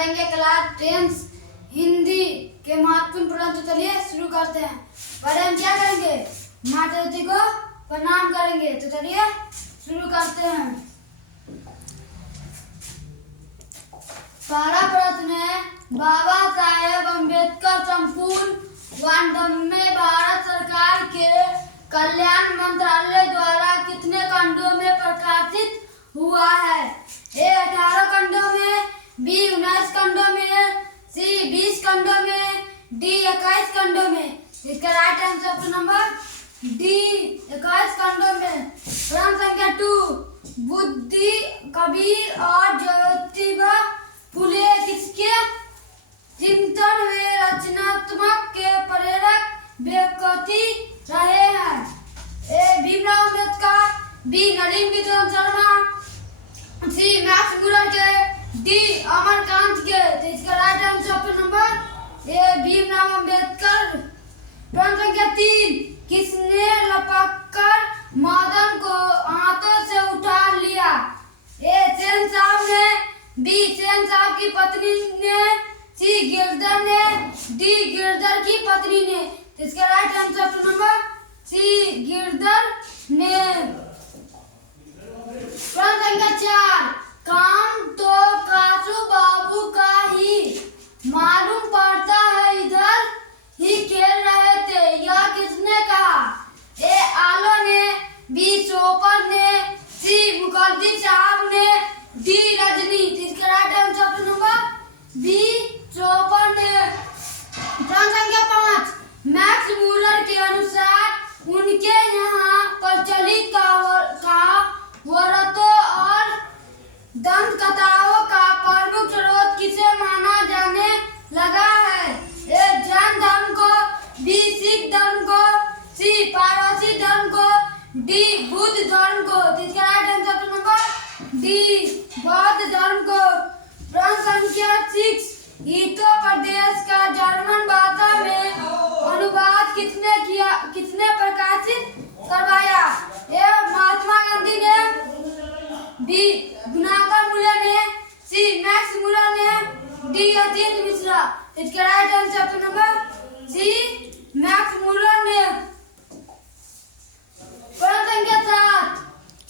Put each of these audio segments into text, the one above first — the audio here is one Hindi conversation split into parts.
पढ़ेंगे क्लास 10 हिंदी के महत्वपूर्ण प्रश्न। तो चलिए शुरू करते हैं। पहले हम क्या करेंगे, माता जी को प्रणाम करेंगे। तो चलिए शुरू करते हैं। पहला प्रश्न है, बाबा साहेब अम्बेडकर संपूर्ण वानडम्मे भारत सरकार के कल्याण मंत्रालय द्वारा कितने खंडों में प्रकाशित हुआ है? ए 18 खंडों में, बी 19 खंडों में, सी 20 खंडों में, डी 21 खंडों में। इसका right answer option number D 21 खंडों में। प्रश्न संख्या 2, बुद्धि कबीर और ज्योतिबा फुले किसके चिंतन व रचनात्मक के प्रेरक व्यक्ति रहे हैं? ए भीमराव अम्बेडकर, बी नलिनी विक्रम शर्मा, सी मैक्स मुलर के, डी अमरकांत के। तो इसका राइट आंसर ऑप्शन नंबर ए भीमराव अम्बेडकर। प्रश्न संख्या 3, किसने लपककर मदन को हाथों से उठा लिया? ए सेन साहब ने, बी सेन साहब की पत्नी ने, सी गिरधर ने, डी गिरधर की पत्नी ने। तो इसका right answer option number C Girdhar ने। प्रश्न संख्या 4, काम तो कासू बाबू का ही मालूम पड़ता है, इधर ही खेल रहे थे, यह किसने कहा? ए आलो ने, बी चोपर ने, सी मुखर्जी साहब ने, डी रजनी। इसका right answer option number B चोपर ने। प्रश्न संख्या 5, मैक्स मुलर के अनुसार उनके यहाँ प्रचलित कहावतों और दंत कथाओं का प्रमुख स्रोत किसे माना जाने लगा है? ए जैन धर्म को, बी सिख धर्म को, सी पारसी धर्म को, डी बुद्ध धर्म को। इसका right answer option number D बौद्ध धर्म को। प्रश्न संख्या 6, हितो प्रदेश का जर्मन भाषा में अनुवाद किसने प्रकाशित करवाया? ए महात्मा गांधी ने, बी गुनाकर मुले ने, सी मैक्स मुलर ने, डी अजीत मिश्रा। इसका right answer option number C Max Muller ने। प्रश्न संख्या 7,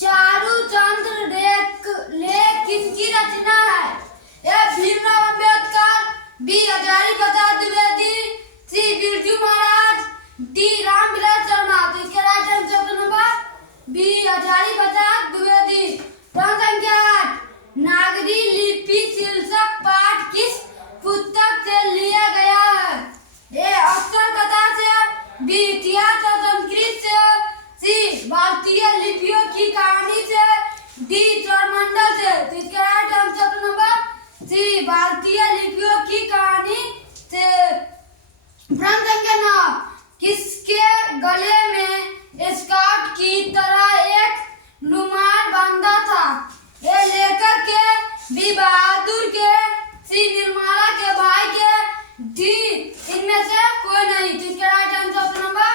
चारुचंद्र लेख किसकी रचना है? A Bhimrao Ambedkar, B Hazari Prasad Dwivedi, C Birju Maharaj, D Ramvilas Sharma. तो इसका right answer option number B Hazari Prasad Dwivedi. प्रश्न संख्या 8, नागरी लिपि शीर्षक पाठ किस पुस्तक से लिया गया है? ए अक्षर कथा से, बी इतिहास और संस्कृत से, सी भारतीय लिपियों की कहानी से, डी स्वरमंडल से। तो इसका right answer option number C भारतीय लिपियों की कहानी से। प्रश्न संख्या 9, किसके गले में स्कर्ट की तरह एक रुमाल बांधा था? ए लेखक के, बी बहादुर के, सी निर्मला के भाई के, डी इनमें से कोई नहीं। तो इसका right answer option number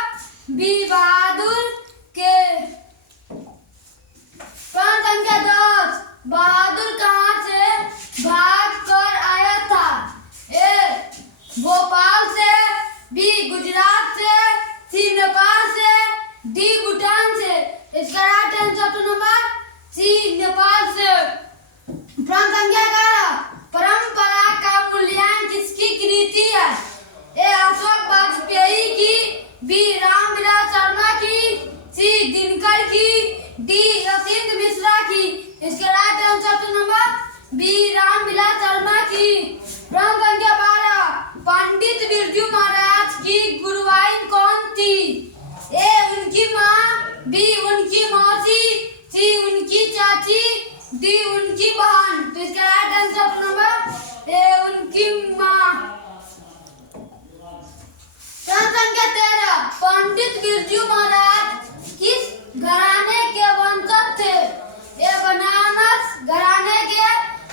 B Bahadur के। प्रश्न संख्या 10, बहादुर कहाँ से भाग कर आया था? ए भोपाल से, बी गुजरात से, सी नेपाल से, डी भूटान से। इसका right answer option number C Nepal से। प्रश्न संख्या 11, परंपरा का मूल्यांकन किसकी कृति है? ए अशोक वाजपेयी की, बी रामविलास शर्मा की, सी दिनकर की, डी यतीन्द्र मिश्रा की। इसका right answer option number B Ramvilas Sharma की। प्रश्न संख्या 12, पंडित बिरजू महाराज की गुरुवाइन कौन थी? ए उनकी माँ, बी उनकी मौसी, सी उनकी चाची, डी उनकी बहन। तो इसका राइट आंसर ऑप्शन नंबर ए उनकी माँ। प्रश्न संख्या 13, पंडित बिरजू महाराज किस घराने के वंशज थे? ए बनारस घराने के,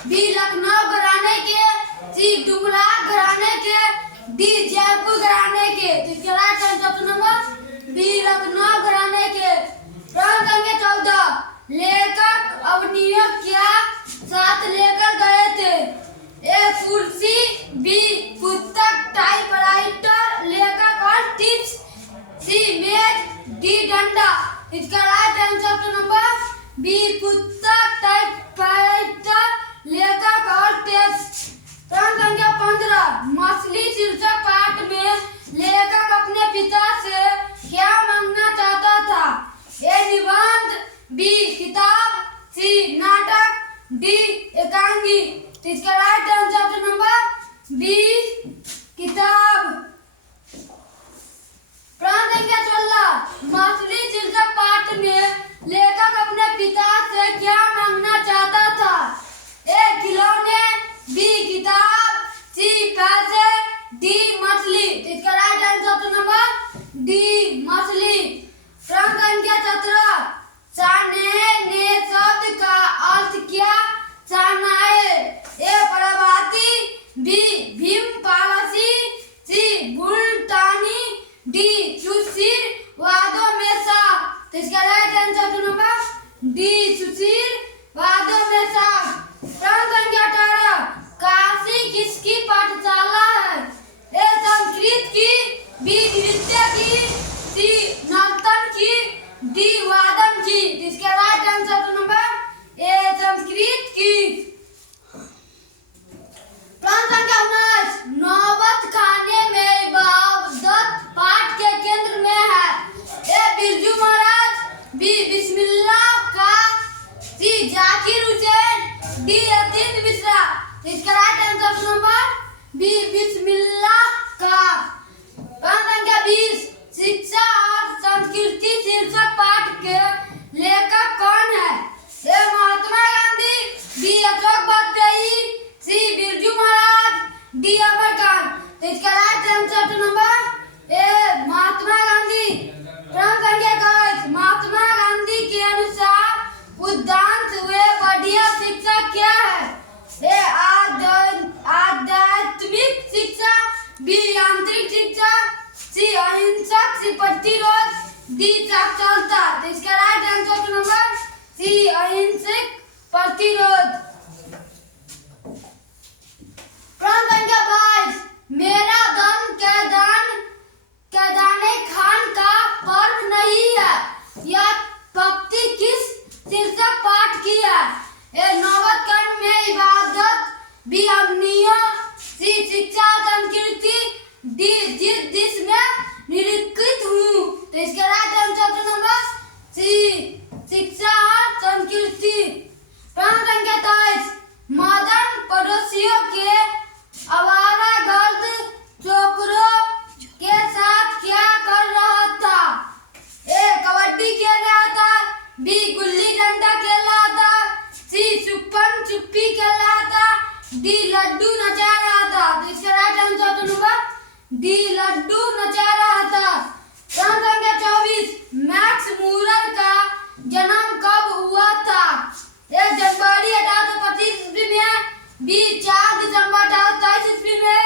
बी लखनऊ घराने के, सी डुमराव घराने के, डी जयपुर घराने के। तो इसका right answer option number B Lucknow घराने के। प्रश्न संख्या 14, लेखक अवनियों क्या साथ लेकर गए थे? ए तुलसी मछली शीर्षक पाठ में लेखक अपने पिता से क्या मांगना चाहता था? ए निबंध, बी किताब, सी नाटक, डी एकांगी। इसका राइट आंसर नंबर बी किताब। प्रश्न संख्या 16, मछली शीर्षक पाठ में लेखक अपने पिता से क्या मांगना चाहता था? ए खिलौने, बी किताब, सी पैसे, डी मछली। इसका राइट आंसर नंबर डी मछली। प्रश्न संख्या 17, साने ने शब्द का अर्थ क्या? सानाए, ए प्रभाती, बी भीम पारसी, सी बुलतानी, डी सुशील वादों में सा। तो इसका राइट आंसर नंबर डी सुशील वादों में सा। प्रश्न संख्या 18, काशी किसकी पाठशाला है? ए संस्कृत की, बी नृत्य की, सी नर्तन की, डी वादन की। इसका right answer number A Sanskrit की। प्रश्न संख्या 19, नौबत खाने में इबादत पाठ के केंद्र में है? ए बिरजू महाराज, बी बिस्मिल्लाह का, सी जाकिर हुसैन, डी यतीन्द्र मिश्रा। इसका राइट आंसर नंबर बी बिस्मिल्लाह का। प्रश्न संख्या 20, शिक्षा और संस्कृति शीर्षक पाठ के लेखक कौन है? A Mahatma Gandhi, B Ashok Vajpayee, C Birju Maharaj, D Amarkant. इसका right answer number A Mahatma Gandhi. प्रश्न संख्या 21, महात्मा गांधी के अनुसार उद्दांत व बढ़िया शिक्षा क्या है? ए आध्यात्मिक शिक्षा, बी आंतरिक शिक्षा, सी अहिंसक, सी प्रतिरोध, डी साक्षरता। इसका राइट आंसर नंबर सी अहिंसक प्रतिरोध। प्रश्न संख्या 22, मेरा धन कैदाने खान का पर्व नहीं है, यह पंक्ति किस शीर्षक पाठ की है? ए नौबत खंड में इबादत, बी अग्नियों, सी शिक्षा संस्कृति, डी जिस दिश में निरीक्षित हूँ। तो इसका राइट आंसर नंबर सी शिक्षा और संस्कृति। प्रश्न संख्या 23, मदन पड़ोसियों के आवारा गर्द चोकरों के साथ क्या कर रहा था? ए कबड्डी खेल रहा था, बी गुल्ली डंडा खेल रहा था, सी छुपन छुपी खेल रहा था, डी लड्डू नचा रहा था। तो इसका राइट आंसर नंबर डी लड्डू नचा रहा था। प्रश्न संख्या 24, मैक्स मूरर का जन्म कब हुआ था? ए जनवरी 1825 ईस्वी में, बी 4 दिसंबर 1823 ईस्वी में,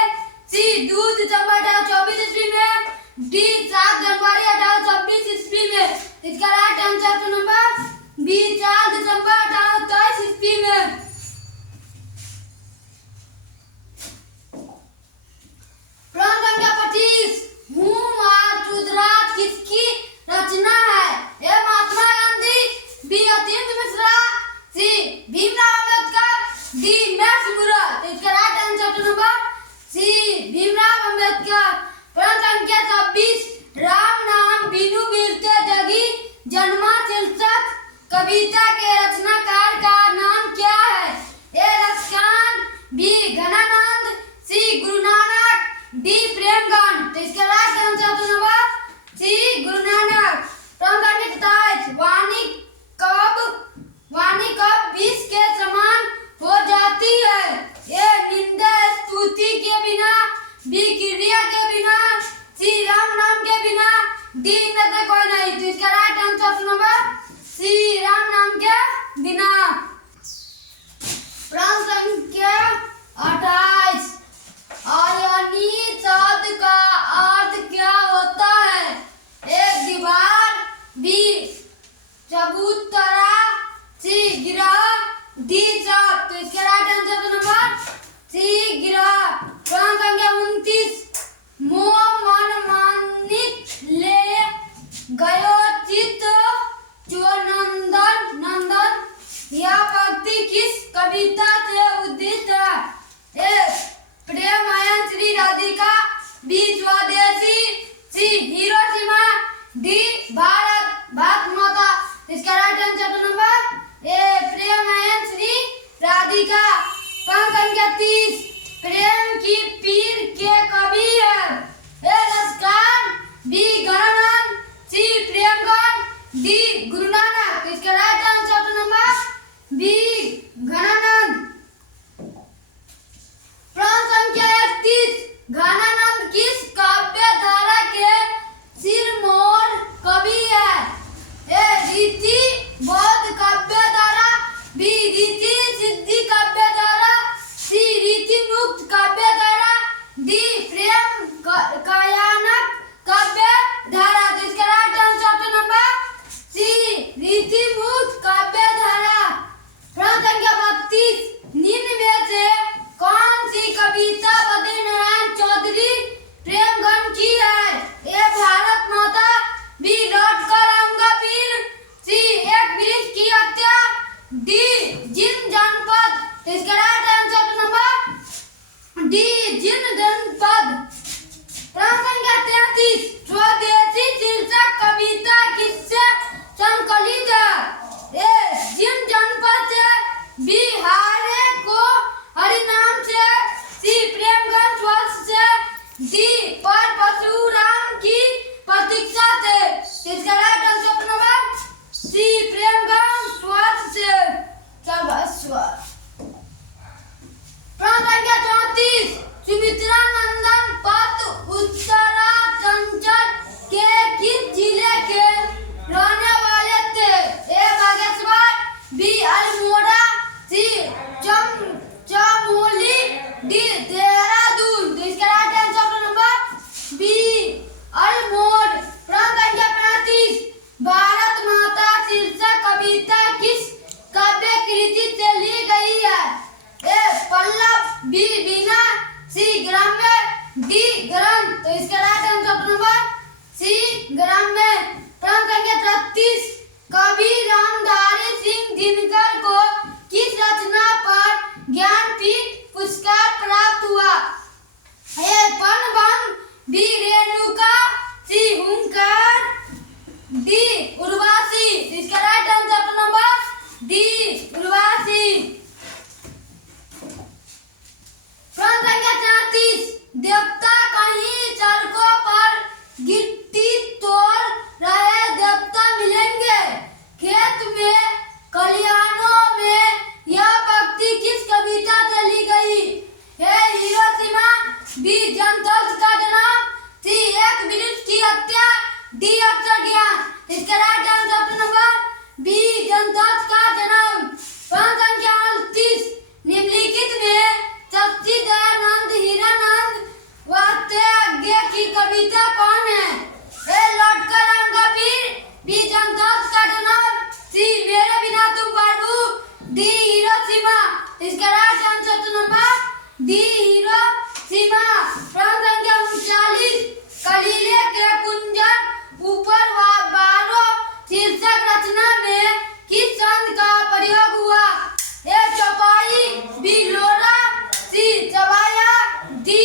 सी 2 दिसंबर 1824 ईस्वी में, डी 7 जनवरी 1826 ईस्वी में। इसका राइट आंसर नंबर बी 4 दिसंबर 1823 ईस्वी में। प्रश्न संख्या 25, हूम और चुदरात किसकी रचना है? A Mahatma Gandhi, B Yatindra Mishra, C Bhimrao Ambedkar, D Max Muller. इसका right answer number C Bhimrao Ambedkar. प्रश्न संख्या 26, राम नाम बिनु बीरते जगी जन्मा शीर्षक कविता के रचनाकार का नाम क्या है? ए रसकान, बी घनानंद, सी गुरु नानक, डी प्रेमगंज। तो इसका राइट आंसर नंबर सी गुरु नानक। प्रश्न संख्या 27, वाणी कब विष के समान हो जाती है? ए निंदा स्तुति के बिना, बी क्रिया के बिना, सी राम नाम के बिना, डी इनमें से कोई नहीं। तो इसका right answer number C Ram नाम के बिना। प्रश्न संख्या 28, आयनी शब्द का अर्थ क्या होता है? ए दीवार, बी चबूतरा, सी गिरह, डी छत। तो इसका राइट आंसर नंबर सी गिरह। प्रश्न संख्या 29, मोह मन मानिक ले गयो चित जो नंदन, यह पंक्ति किस कविता से उद्दिष्ट है? ए प्रेम आयन श्री सुमित्रा नंदन पत उत्तरा चंचल के किस जिले के रहने वाले थे? A Bageshwar, B Almora, C Chamoli, D Dehradun. तो इसका right answer option number B Almora. प्रश्न संख्या 35, भारत माता शीर्षक कविता किस काव्य कृति से ली गई है? ए पल्लव, बी बीना, सी ग्राम्य, डी ग्रंथ। तो इसका right answer option number C ग्राम्य। प्रश्न संख्या 36, कवि रामधारी सिंह दिनकर को किस रचना पर ज्ञानपीठ पुरस्कार प्राप्त हुआ? ए पनबंध, बी रेणुका, सी हुंकार, डी उर्वशी। इसका right answer option number D Urvashi. प्रश्न संख्या 34, देवता कहीं सड़कों पर गिट्टी तोड़ रहे देवता मिलेंगे। खेत में खलिहानों में यह पंक्ति किस कविता से ली गई? है हिरोशिमा, बी जनतंत्र का जन्म, सी एक वृक्ष की हत्या, डी अक्षर ज्ञान। इसका right answer option number B जनतंत्र का जन्म। प्रश्न संख्या 38, निम्नलिखित में सच्चिदानंद हीरानंद वात्स्यायज्ञ की कविता कौन है? ए लौटकर अंगवीर, बी जनतंत्र का जन्म, सी मेरे बिना तुम प्रभु, डी हिरोशिमा। इसका right answer option number D Hiroshima. प्रश्न संख्या 39, कलीले के कुंजन ऊपर बारो शीर्षक रचना में किस छंद का प्रयोग हुआ? ए चौपाई, बी लोरा, सी चबाया, डी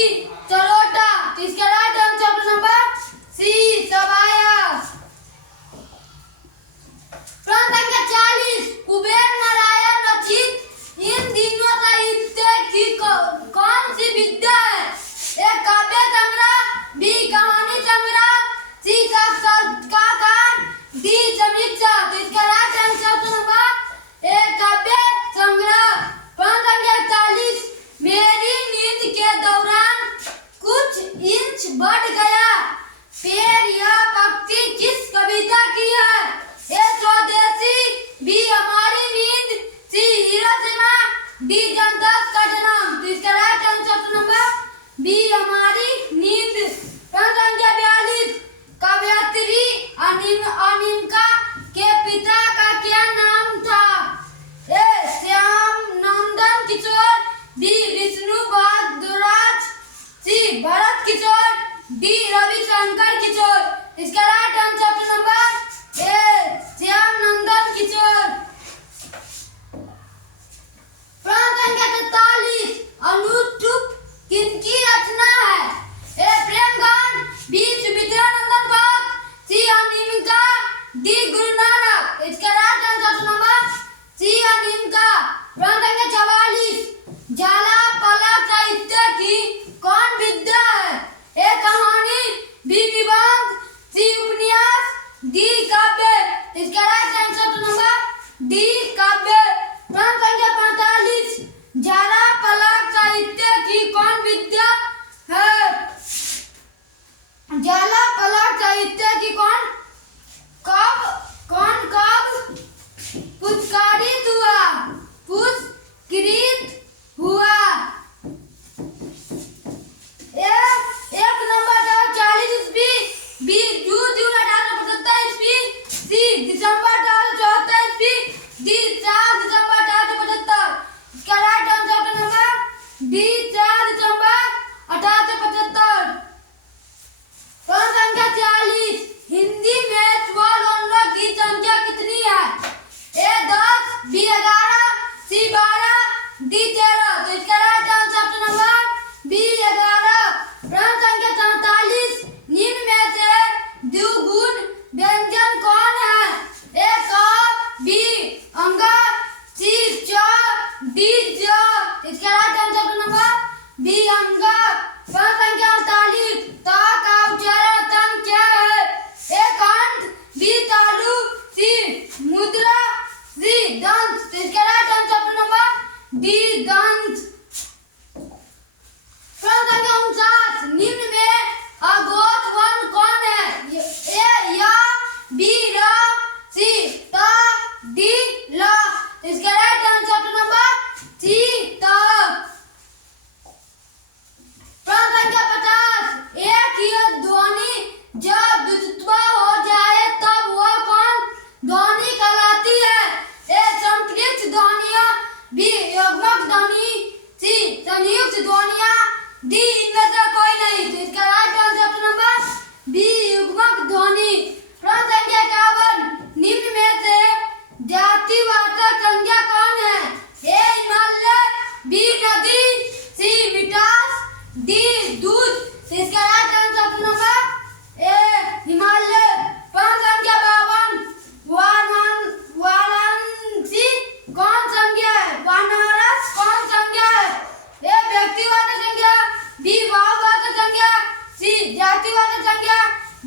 चरोटा। तो इसका right answer option number C चबाया। प्रश्न संख्या 40, कुबेर नारायण रचित इन दिनों साहित्य की कौन सी विद्या है? ए काव्य संग्रह, बी कहानी संग्रह, सी साक्षात्कार, डी समीक्षा। तो इसका राइट आंसर ऑप्शन नंबर ए काव्य संग्रह। प्रश्न संख्या 41, मेरी नींद के दौरान कुछ इंच बढ़ गया। फिर यह पंक्ति किस कविता की है? ए स्वदेशी, बी हमारी नींद, सी हिरोशिमा, डी जनतंत्र का जन्म। तो इसका right answer option number B हमारी नींद। प्रश्न संख्या 42, कवयित्री अनिमिका के पिता का क्या नाम था? A Shyam Nandan Kishore, B Vishnu Bhardwaj, C Bharat Kishore, D Ravishankar Kishore. इसका right answer option number A Shyam Nandan Kishore. प्रश्न संख्या 43, अनुष्टुप किनकी रचना है? ए प्रेमगंध, बी सुमित्रा नंदन पत, सी अनिमिका, डी गुरु नानक। इसका right answer option number C Anamika. प्रश्न संख्या 44, झाला पलक साहित्य की कौन विद्या है? ए कहानी, बी निबंध, सी उपन्यास, डी काव्य। इसका right answer option number D काव्य। प्रश्न संख्या 45, झाला पलक साहित्य की कौन विद्या है? झाला पलक साहित्य की कौन कब पुरस्कारित हुआ? एक नंबर 40 ईस्वी, बी जून 1875 ईस्वी, सी दिसंबर 1874 ईस्वी, डी 4 दिसंबर 1875। इसका right answer option number D 4 दिसंबर 1875। प्रश्न संख्या 46, हिंदी में स्वरवर्णों की संख्या कितनी है? A 10, B 11, C 12, D 13। तो इसका right answer option number B 11। प्रश्न संख्या 47, निम्न में से द्विगुण व्यंजन कौन है? ए क, बी अंग, सी च, डी ज। इसका right answer option number B अंग। प्रश्न संख्या 48, त का उच्चारण तन क्या है? ए कंठ, बी तालु, सी मुद्रा, डी दंत। तो इसका right answer option number D दंत। प्रश्न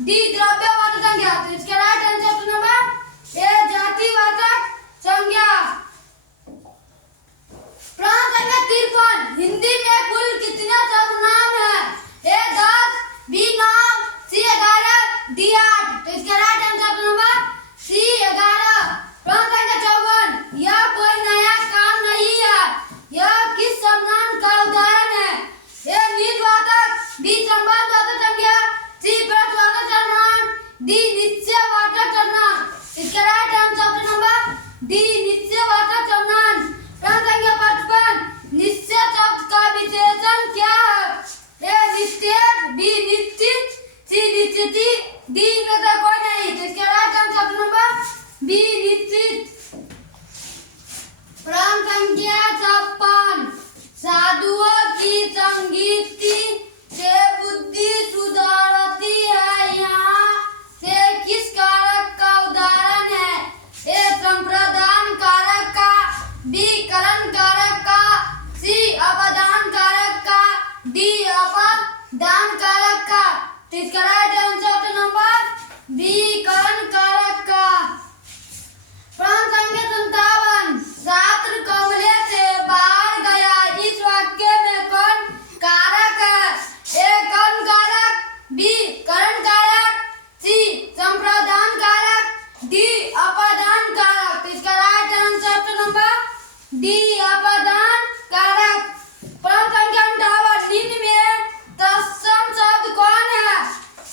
डी द्रव्यवाचक संज्ञा। तो इसका right answer option number A जातिवाचक संज्ञा। प्रश्न संख्या 53 हिंदी में कुल कितने सर्वनाम है? A 10, B 9, C 11, D 8। तो इसका right answer option number C 11। प्रश्न संख्या 54 यह कोई नया काम नहीं है, यह किस सर्वनाम का उदाहरण है? ए निजवाचक, बी संबंधवाचक संज्ञा, सी प्रश्नवाचक सर्वनाम, डी निश्चयवाचक सर्वनाम। इसका right answer option number D निश्चयवाचक सर्वनाम। प्रश्न संख्या 55 निश्चय शब्द का विशेषण क्या है? ए निश्चित, बी निश्चित, सी निश्चिति, डी में से कोई नहीं। तो इसका right answer option number B निश्चित। प्रश्न संख्या 56 साधुओं की संगति से बुद्धि सुधरती है, यहाँ से किस कारक का उदाहरण है? ए संप्रदान कारक का, बी करण कारक का, सी अपादान कारक का, डी अपदान कारक का। तो इसका right answer option number B करण कारक का। प्रश्न संख्या 57 छात्र कमरे से बाहर गया, इस वाक्य में कौन कारक है? ए कर्ण कारक, बी करण कारक, सी संप्रदान कारक, डी अपादान कारक। तो इसका right answer option number D अपादान कारक। प्रश्न संख्या 58 निम्न में तत्सम शब्द कौन है?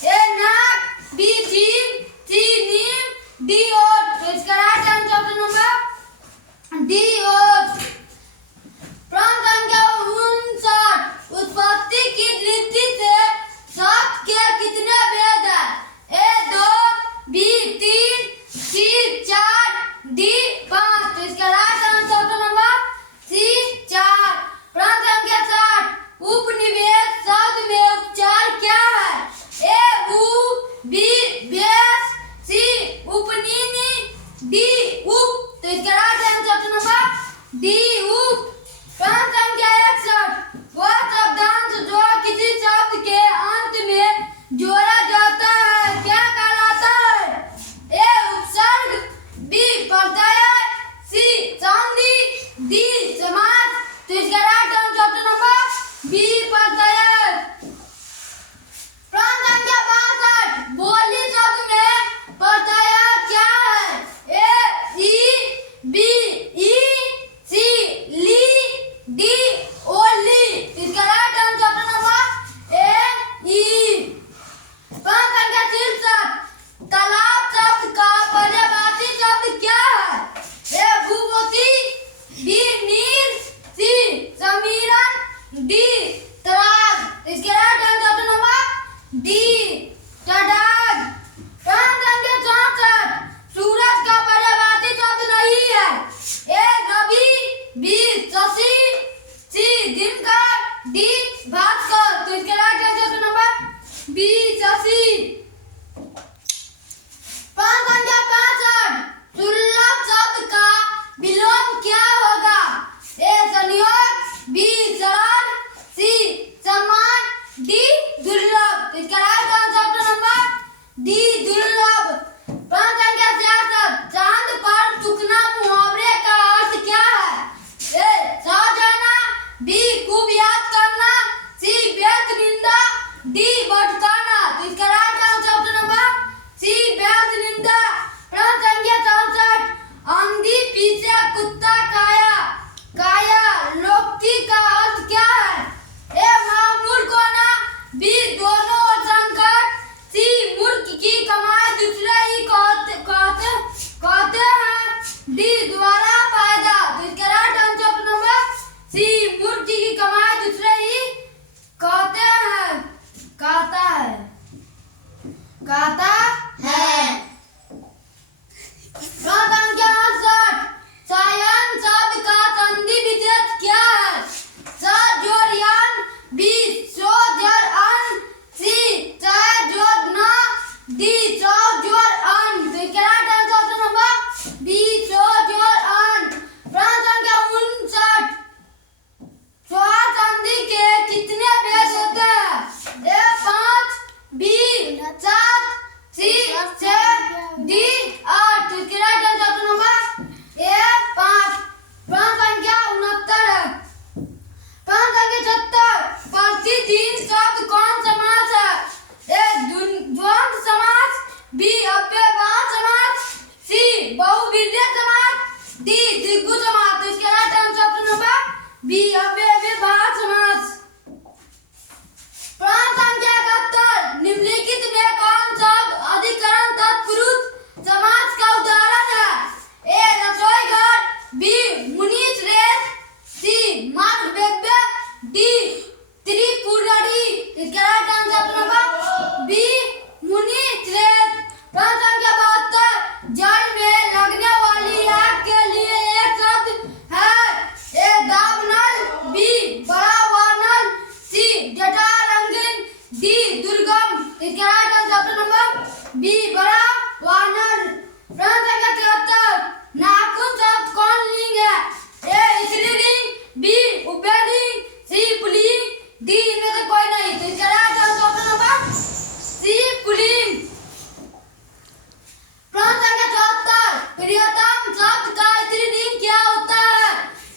ए नाक, बी जीभ, सी नीम, डी ओठ। तो इसका right answer option number D ओठ। प्रश्न संख्या 59 उत्पत्ति की दृष्टि से शब्द के कितने भेद है? A 2, B 3, C 4, D 5। तो इसका right answer option number C 4। प्रश्न संख्या 60 उपनिवेश शब्द में उपचार क्या है? ए उ, बी बेस, सी उपनीनि, डी उप। तो इसका right answer option number D उप। प्रश्न संख्या 61 वह शब्दांश जो किसी शब्द के अंत में जोड़ा जाता है क्या कहलाता है? ए उपसर्ग, बी प्रत्यय, सी संधि, डी समास। तो इसका right answer option number B प्रत्यय। प्रश्न संख्या 62 बोली शब्द में प्रत्यय क्या है? ए ई, बी ई, सी ली, डी ओली। इसका right answer option number A ई। प्रश्न संख्या 63 तालाब शब्द का पर्यायवाची शब्द क्या है? ए भूमोती, बी नीर, सी समीरण, डी तड़ाग। इसके right answer option number D तड़ाग। प्रश्न संख्या 64 सूरज का पर्यायवाची शब्द नहीं है। ए रवि, बी शशि, सी दिनकर, डी भास्कर। तो इसके right answer option number B शशि। प्रश्न संख्या 65 सुलभ शब्द का विलोम क्या होगा? ए संयोग, बी सरल, सी बी अव्ययीय भाग समास। प्रश्न संख्या 71 निम्नलिखित में कौन शब्द अधिकरण तत्पुरुष समास का उदाहरण है? ए रसोई घर, बी मुनीष रेत, सी मार्ग व्यव्य, डी त्रिपुरारी। इसका राइट आंसर नंबर बी मुनीष रेत। प्रश्न संख्या 72 जल में लगने वाली आग के लिए एक शब्द है। ए दावानल, बी बड़ा वानल, सी जटारंगीन, डी दुर्गम। इसका राइट आंसर नंबर बी बड़ा वानल। प्रश्न संख्या 73 नाखून शब्द कौन लिंग है? ए स्त्रीलिंग, बी उभयलिंग, सी पुल्लिंग, डी इनमें से कोई नहीं। तो इसका राइट आंसर नंबर सी पुल्लिंग। प्रश्न संख्या 74 प्रियतम शब्द का स्त्रीलिंग क्या होता है?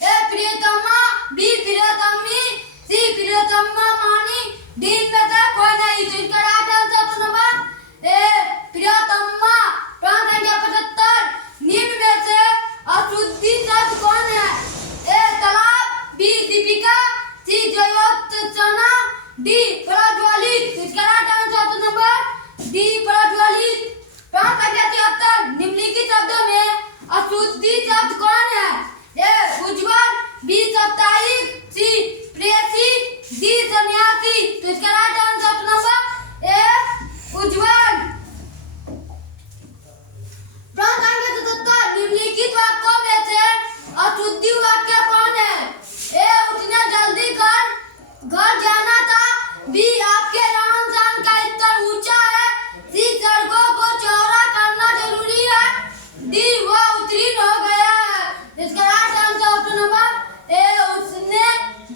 ए प्रियतमा, बी प्रियतमी, सी प्रियतमा मानी, डी इनमें से कोई नहीं। तो इसका राइट आंसर नंबर ए प्रियतमा। प्रश्न संख्या 75 निम्न में से अशुद्धि शब्द कौन है? ए तालाब, बी दीपिका, सी जयोत्सना, डी प्रज्वलित। इसका राइट आंसर नंबर डी प्रज्वलित। प्रश्न संख्या 73 निम्नलिखित शब्दों में अशुद्धि शब्द कौन है? ए उज्ज्वल, बी साप्ताहिक, सी प्रेयसी, डी सन्यासी। तो इसका राइट आंसर नंबर ए उज्ज्वल। प्रश्न संख्या 77 निम्नलिखित वाक्यों में से अशुद्धि वाक्य कौन है? ए उठने जल्दी कर, घर जाना था, बी आपके रहन सहन का स्तर ऊंचा है, सी सड़कों को चौड़ा करना जरूरी है, डी वह उत्तीर्ण हो गया है। इसका राइट आंसर नंबर ए उसने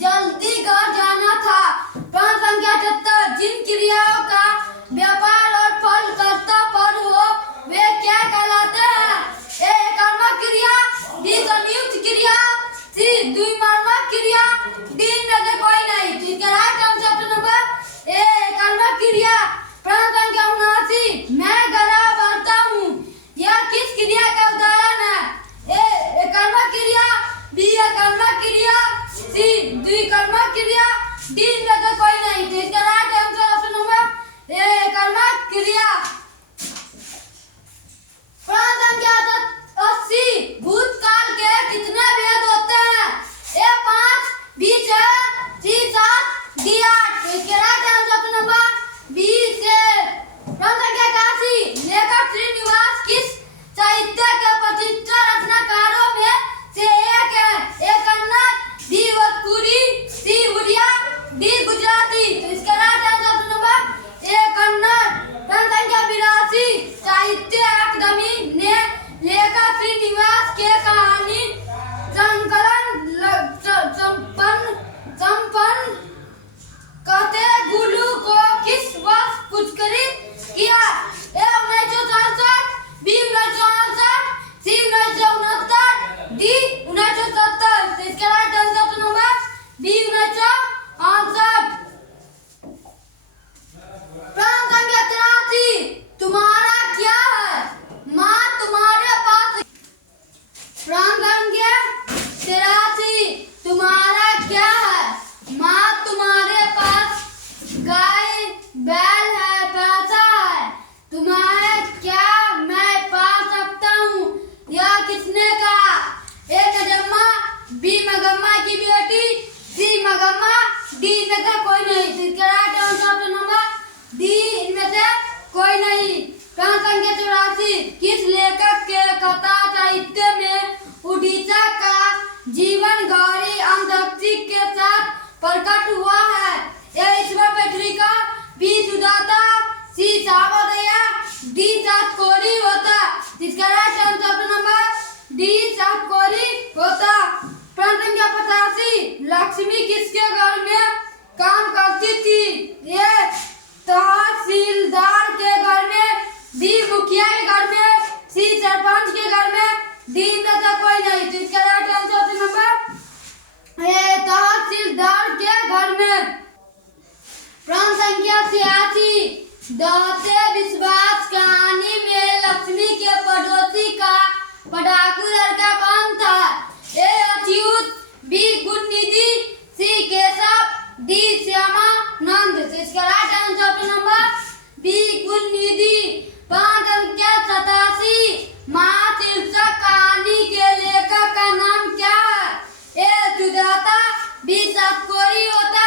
जल्दी घर जाना था। प्रश्न संख्या 78 जिन क्रियाओं का व्यापार और फल कर्ता पद हो वे क्या कहलाते हैं? ए कर्मक क्रिया, बी संयुक्त क्रिया, सी द्विमार्गक क्रिया, डी इनमें से कोई नहीं। तो इसका राइट आंसर नंबर ए कर्मक क्रिया। प्रश्न संख्या 79 मैं गला भरता हूँ यह किस क्रिया का उदाहरण है? ए कर्मक क्रिया, बी कर्मक क्रिया, सी द्विकर्मक क्रिया, डी इनमें से कोई नहीं। तो इसका राइट आंसर नंबर ए कर्मक क्रिया। प्रश्न संख्या 80 भूतकाल के कितने भेद होते हैं? ए 5, बी 6, सी 7, डी 8। तो इसका राइट आंसर नंबर बी 6। प्रश्न संख्या 81 लेखक श्रीनिवास किस साहित्य के प्रसिद्ध रचनाकारों में से एक है? ए कन्नड़, बी भोजपुरी, सी उड़िया, डी गुजराती। तो इसका right answer number A Kannada. प्रश्न संख्या 82 साहित्य अकादमी ने लेखक श्रीनिवास के कहानी संकलन संपन्न कहते गुरु को किस वर्ष पुरस्कृत किया? ए 1967, बी 1968, सी 1969, डी 1970। तो इसका राइट आंसर नंबर बी 1968। प्रश्न संख्या 83 तुम्हारा क्या है? माँ तुम्हारे पास। प्रश्न संख्या 83 तुम्हारा क्या है? माँ तुम्हारे पास गाय बैल है, पैसा है, तुम्हारे क्या मैं पा सकता हूँ? यह किसने कहा? ए नजम्मा, बी मगम्मा की बेटी, सी मगम्मा, डी इनमें से कोई नहीं। तो इसका राइट आंसर नंबर डी इनमें से कोई नहीं। प्रश्न संख्या 84 किस लेखक के कथा साहित्य में उड़ीसा का जीवन गौरी अंधभक्ति के साथ प्रकट हुआ है? ए ईश्वर पेटरिका, बी सुदाता, सी सावधया, डी सातकोरी होता। इसका राइट आंसर नंबर डी सातकोरी होता। प्रश्न संख्या 85 लक्ष्मी किसके घर में काम करती थी? ए तहसीलदार के घर में, बी मुखिया के घर में, सी सरपंच के घर में, डी में से कोई नहीं। तो इसका राइट आंसर नंबर ए तहसीलदार के घर में। प्रश्न संख्या 86 दौलते विश्वास कहानी में लक्ष्मी के पड़ोसी का पढ़ाकू लड़का कौन था? ए अच्युत, बी गुणनिधि, रसकोरी होता,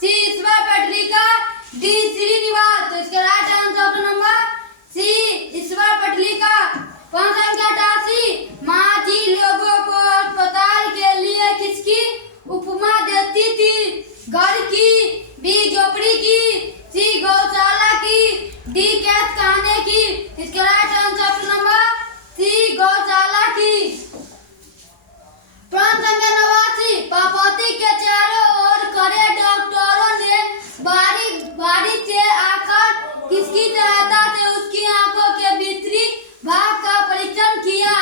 सी ईश्वर पेटलिका, डी श्रीनिवास। तो इसका right answer option number C Ishwar Petlikar. प्रश्न संख्या 88, माँ जी लोगों को अस्पताल के लिए किसकी उपमा देती थी? घर की, बी झोपड़ी की, सी गौशाला की, डी कैद खाने की। इसका right answer option number C गौशाला की। प्रश्न संख्या 89, पार्वती के चारों ओर खड़े डॉक्टरों ने बारी बारी से आकर किसकी सहायता से उसकी आंखों के भीतरी भाग का परीक्षण किया?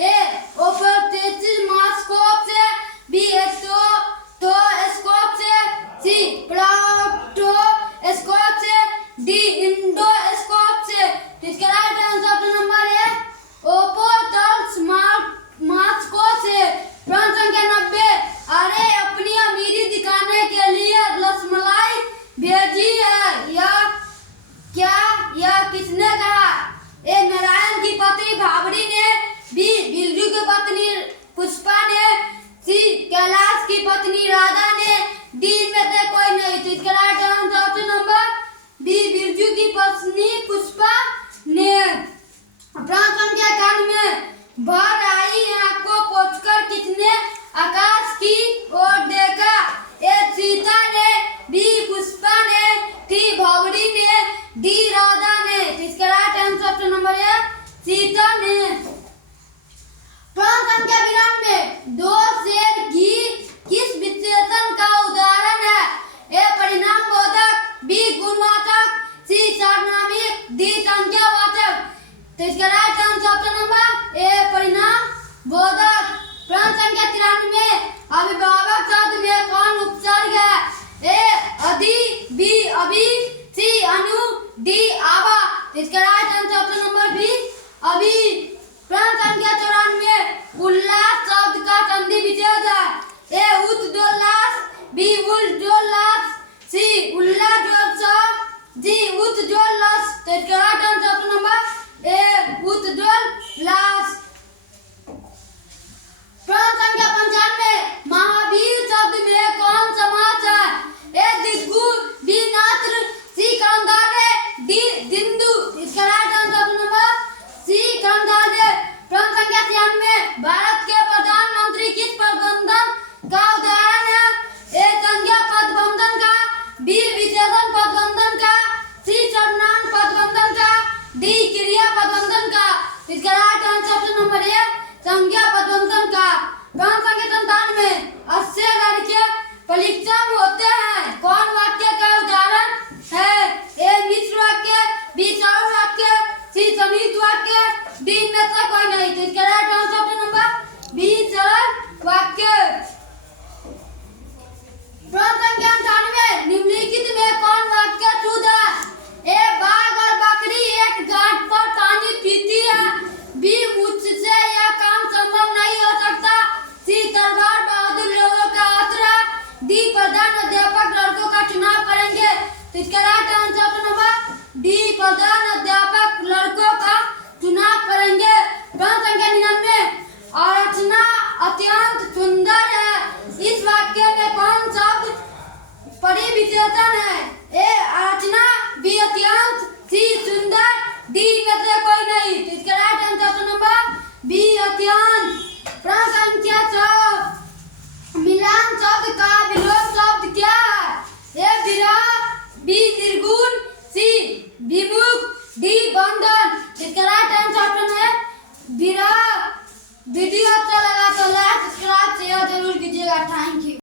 ए ओप्टोमास्कोप से, बी स्कोप से, सी प्लाक्टोस्कोप से, डी इंडोस्कोप से। इसका राइट आंसर ऑप्शन नंबर है ओप्टोमास्कोप से। प्रश्न संख्या 90, अरे अपनी अमीरी दिखाने के लिए रसमलाई भेजी है, यह किसने कहा? ए नारायण की पत्नी भावड़ी ने, बी बिरजू की पत्नी पुष्पा ने, सी कैलाश की पत्नी राधा ने, डी में से कोई नहीं। तो इसका right answer option number B Birju की पत्नी पुष्पा ने। प्रश्न संख्या 91, भर आई आंख को पोंछकर किसने आकाश की ओर देखा? ए सीता ने, बी पुष्पा ने, सी भावड़ी ने, डी राधा ने। इसका राइट आंसर ऑप्शन नंबर है सीता ने। प्रश्न संख्या 92, दो सेर घी किस विशेषण का उदाहरण है? ए परिणाम बोधक, बी गुणवाचक, सी सार्वनामिक, डी संख्यावाचक। तो इसका राइट आंसर ऑप्शन नंबर ए परिणाम बोधक। प्रश्न संख्या 93, अभिभावक शब्द में कौन उपसर्ग है? ए अधि, बी अभी, सी अनु, डी आवा। इसका right answer option number B अभी। प्रश्न संख्या 94, उल्लास शब्द का संधि विच्छेद है? ए उद्दोल्लास, बी उल्दोल्लास, सी उल्लासोल्लास, डी उद्दोल्लास। तो इसका right answer option number A उद्दोल्लास। प्रश्न संख्या 95, महावीर शब्द में कौन समास है? ए दिग्गु, बी नात्र, सी कंधारे, डी दिंदु। इसका right answer option number C कंधारे। प्रश्न संख्या 96, भारत के प्रधानमंत्री किस प्रबंधन का उदाहरण है? ए संज्ञा पदबंधन का, बी विशेषण पदबंधन का, सी सर्वनाम पदबंधन का, डी क्रिया पदबंधन का। इसका राइट आंसर ऑप्शन नंबर ए संज्ञा पदबंधन का। प्रश्न संख्या 97, अच्छे लड़के परिश्रम होते हैं, कौन वाक्य का उदाहरण है? ए मिश्र वाक्य, बी सरल वाक्य, सी समित वाक्य, डी में से कोई नहीं। तो इसका right answer option number B सरल वाक्य। प्रश्न संख्या 98, निम्नलिखित में कौन वाक्य शुद्ध है? ए बाघ और बकरी एक घाट पर पानी पीती है, बी मुझसे यह काम संभव नहीं हो सकता, सी तलवार बहादुर लोगों का आसरा, डी प्रधान अध्यापक लड़कों का चुनाव करेंगे। तो इसका right answer option number D प्रधान अध्यापक लड़कों का चुनाव करेंगे। प्रश्न संख्या 99, अर्चना अत्यंत सुंदर है, इस वाक्य में कौन शब्द परिविशेषण है? ए अर्चना, बी अत्यंत, सी सुंदर, डी में से कोई नहीं। तो इसका right answer option number B अत्यंत। प्रश्न संख्या 100, मिलान शब्द का विलोम शब्द क्या है? ए विरह, बी निर्गुण, सी विमुख, डी बंधन। इसका राइट आंसर ऑप्शन है विरह। वीडियो अच्छा लगा तो लाइक सब्सक्राइब शेयर जरूर कीजिएगा। Thank you.